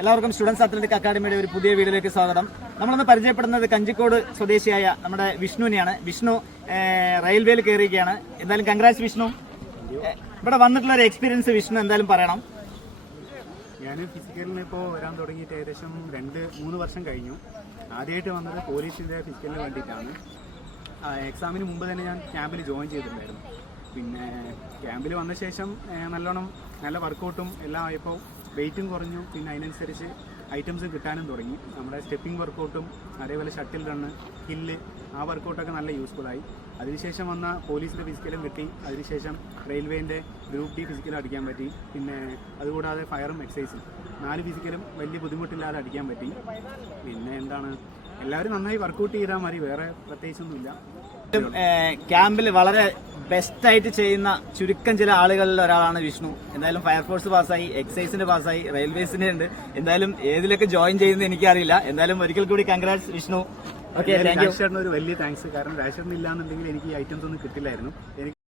എല്ലാവർക്കും students athletic അക്കാദമിയുടെ ഒരു പുതിയ വീഡിയോയിലേക്ക് സ്വാഗതം. നമ്മളൊന്ന് പരിചയപ്പെടുന്നത് കഞ്ചിക്കോട് സ്വദേശിയായ നമ്മുടെ വിഷ്ണുവിനെയാണ്. വിഷ്ണു റെയിൽവേയിൽ കയറിയിരിക്കുകയാണ്. എന്തായാലും കൺഗ്രാറ്റ്സ് വിഷ്ണു. ഇവിടെ വന്നിട്ടുള്ള ഒരു എക്സ്പീരിയൻസ് വിഷ്ണു എന്തായാലും പറയണം. ഞാൻ ഫിസിക്കലിന് ഇപ്പോൾ വരാൻ തുടങ്ങിയിട്ട് ഏകദേശം 2-3 വർഷം കഴിഞ്ഞു. ആദ്യമായിട്ട് വന്നത് പോലീസിൻ്റെ ഫിസിക്കലിന് വേണ്ടിയിട്ടാണ്. എക്സാമിന് മുമ്പ് തന്നെ ഞാൻ ക്യാമ്പിൽ ജോയിൻ ചെയ്തിട്ടുണ്ടായിരുന്നു. പിന്നെ ക്യാമ്പിൽ വന്ന ശേഷം നല്ല വർക്കൗട്ടും എല്ലാം ആയപ്പോൾ വെയിറ്റും കുറഞ്ഞു. പിന്നെ അതിനനുസരിച്ച് ഐറ്റംസ് കിട്ടാനും തുടങ്ങി. നമ്മുടെ സ്റ്റെപ്പിംഗ് വർക്കൗട്ടും അതേപോലെ ഷട്ടിൽ റണ്ണ്, ഹില്ല്, ആ വർക്കൗട്ടൊക്കെ നല്ല യൂസ്ഫുള്ളായി. അതിനുശേഷം വന്ന പോലീസിൻ്റെ ഫിസിക്കലും കിട്ടി. അതിനുശേഷം റെയിൽവേൻ്റെ ഗ്രൂപ്പ് ഡി ഫിസിക്കലും അടിക്കാൻ പറ്റി. പിന്നെ അതുകൂടാതെ ഫയറും എക്സസൈസും 4 ഫിസിക്കലും വലിയ ബുദ്ധിമുട്ടില്ലാതെ അടിക്കാൻ പറ്റി. പിന്നെ എല്ലാവരും നന്നായി വർക്കൗട്ട് ചെയ്താൽ മതി, വേറെ പ്രത്യേകിച്ചൊന്നുമില്ല. ക്യാമ്പിൽ വളരെ ബെസ്റ്റായിട്ട് ചെയ്യുന്ന ചുരുക്കം ചില ആളുകളിൽ ഒരാളാണ് വിഷ്ണു. എന്തായാലും ഫയർഫോഴ്സ് പാസ്സായി, എക്സൈസിന്റെ പാസ്സായി, റെയിൽവേസിന്റെ ഉണ്ട്. എന്തായാലും ഏതിലൊക്കെ ജോയിൻ ചെയ്യുന്നത് എനിക്കറിയില്ല. എന്തായാലും ഒരിക്കൽ കൂടി കൺഗ്രാറ്റ്സ് വിഷ്ണു. ഓക്കെ, രാജേഷിന് ഒരു വലിയ താങ്ക്സ്. കാരണം രാജേഷിന് ഇല്ലാന്നുണ്ടെങ്കിൽ എനിക്ക് ഈ ഐറ്റംസ് ഒന്നും കിട്ടില്ലായിരുന്നു.